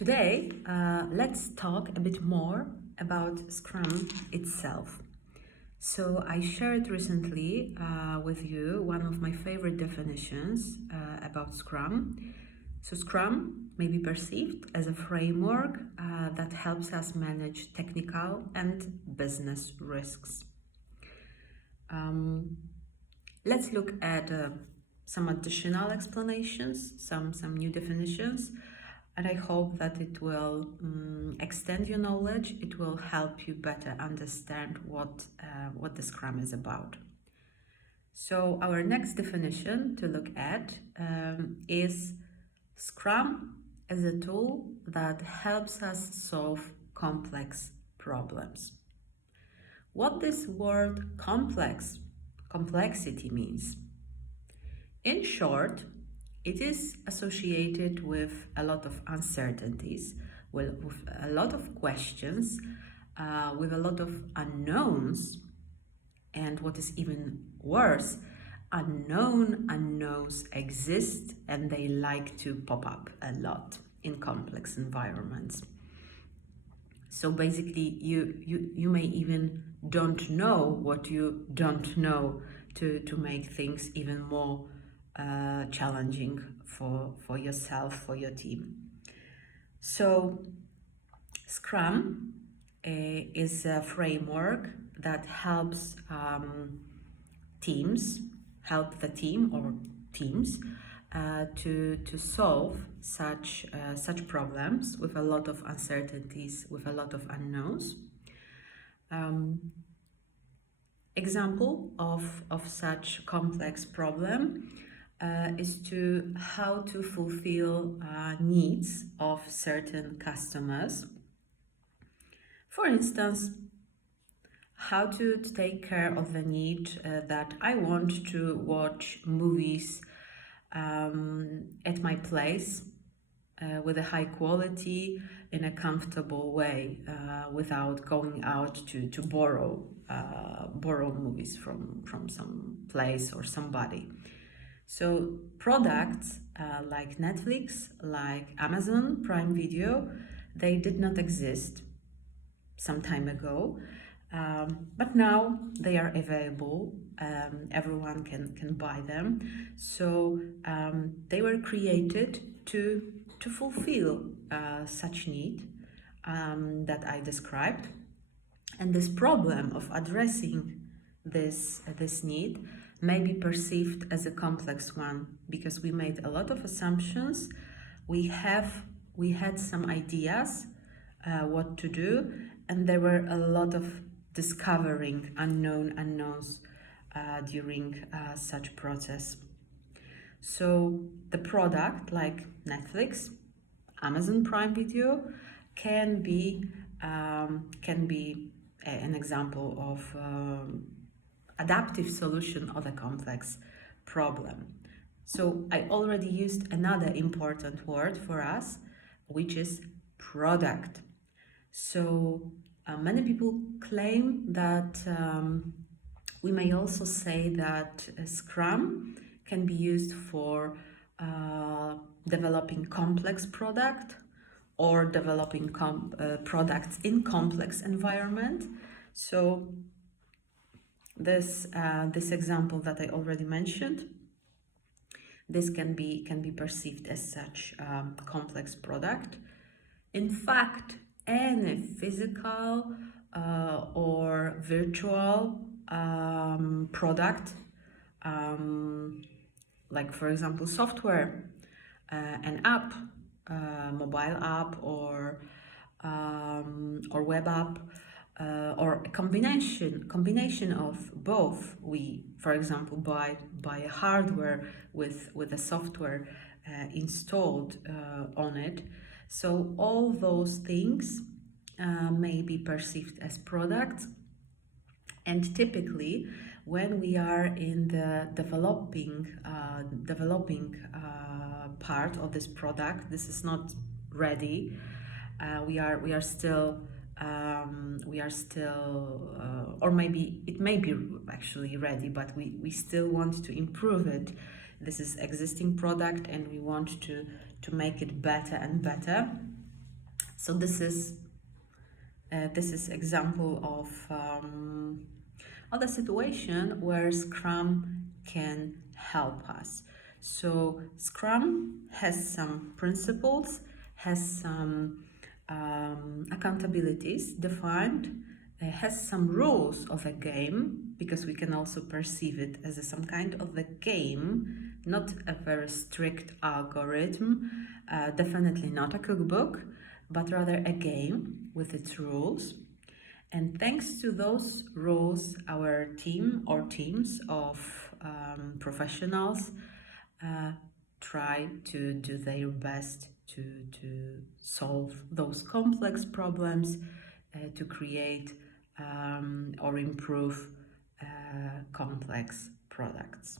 Today, let's talk a bit more about Scrum itself. So, I shared recently with you one of my favorite definitions about Scrum. So, Scrum may be perceived as a framework that helps us manage technical and business risks. Let's look at some additional explanations, some new definitions, and I hope that it will extend your knowledge. It will help you better understand what the Scrum is about. So our next definition to look at is Scrum as a tool that helps us solve complex problems. What this word complexity means. In short, it is associated with a lot of uncertainties, with a lot of questions, with a lot of unknowns, and what is even worse, unknowns exist and they like to pop up a lot in complex environments. So basically, you may even don't know what you don't know to make things even more challenging for yourself, for your team. So Scrum is a framework that helps help the team or teams to solve such problems with a lot of uncertainties, with a lot of unknowns. Example of such complex problem is to how to fulfill needs of certain customers. For instance, how to take care of the need that I want to watch movies at my place with a high quality in a comfortable way without going out to borrow movies from some place or somebody. So products like Netflix, like Amazon Prime Video, they did not exist some time ago, but now they are available. Everyone can buy them. So they were created to fulfill such need that I described. And this problem of addressing this need may be perceived as a complex one because we made a lot of assumptions. We had some ideas what to do, and there were a lot of discovering unknowns during such process. So the product like Netflix, Amazon Prime Video can be an example of adaptive solution of a complex problem. So I already used another important word for us, which is product. So many people claim that we may also say that Scrum can be used for developing complex product or developing products in complex environment. So this example that I already mentioned, this can be perceived as such complex product. In fact, any physical or virtual product, like for example software, an app, mobile app or web app, or a combination of both. We, for example, buy a hardware with a software installed on it. So all those things may be perceived as products, and typically when we are in the developing part of this product, this is not ready. We are still or maybe it may be actually ready, but we still want to improve it. This is existing product and we want to make it better and better. So this is example of the situation where Scrum can help us. So Scrum has some principles, has some accountabilities defined, has some rules of a game, because we can also perceive it as some kind of a game, not a very strict algorithm, definitely not a cookbook, but rather a game with its rules. And thanks to those rules, our team or teams of professionals uh, try to do their best to solve those complex problems, to create or improve complex products.